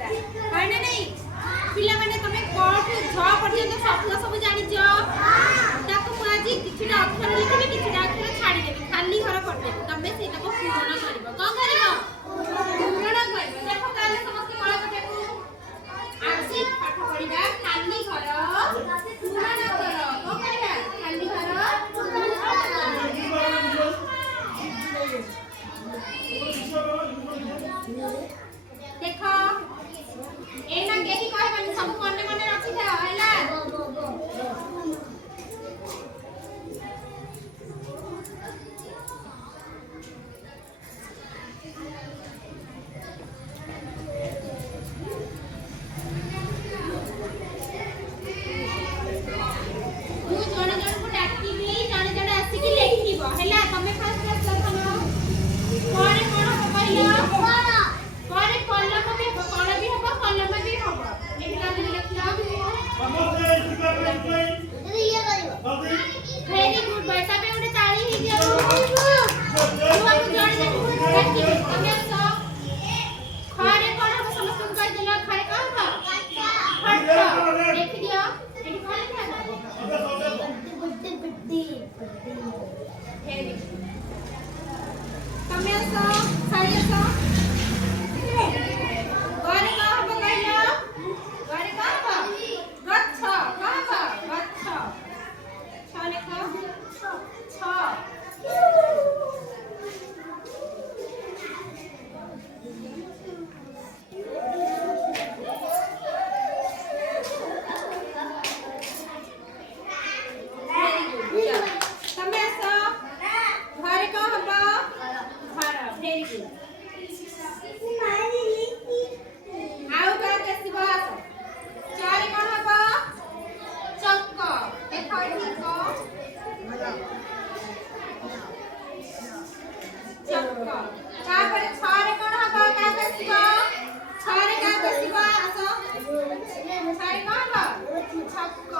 कहने नहीं पिला माने तमे कोठु छ पर्यंत शब्द सब जानि छ ताको मु आज किछटा अक्षर लिखबे किछटा अक्षर छाडी देबे खाली घर करबे तमे सेटा को पूर्ण करबो कोन करबो पूर्ण करबो देखो काले समस्त कळ करबे आसी पाठ पढिबा खाली घर पूर्ण करो कोन करबा खाली घर देखो एना केही कहबनी सब मने मने रखि था हैला तू जण जण को डाकिबी जण जण आसी कि लेखिबो हैला तमे फास्ट फास्ट करनो कोने कोन हो पहिला कोने कलम भी कलम भी हो कलम भी हो एकला दिन लिखला वेरी गुड बेटा पे उठे ताली ही जाओ तू हम जण जण को डाकिबी तमे सो खरे कोन हो समस्त को कह देला खरे कोन हो फट देख दियो एठी कोन था बुड्डी वेरी तमे सो साड़ी सो गरे का हो कहला गरे का हो गच्छ का हो गच्छ छ लेखो छ तमे सो घरे का हो घर वेरी गुड आउ का केसिबो आसो चारि कोन हबो चक्क देखो ठीक चक्क तापर छरे कोन हबो का केसिबो छरे का केसिबो आसो छरे कोन हबो छक्क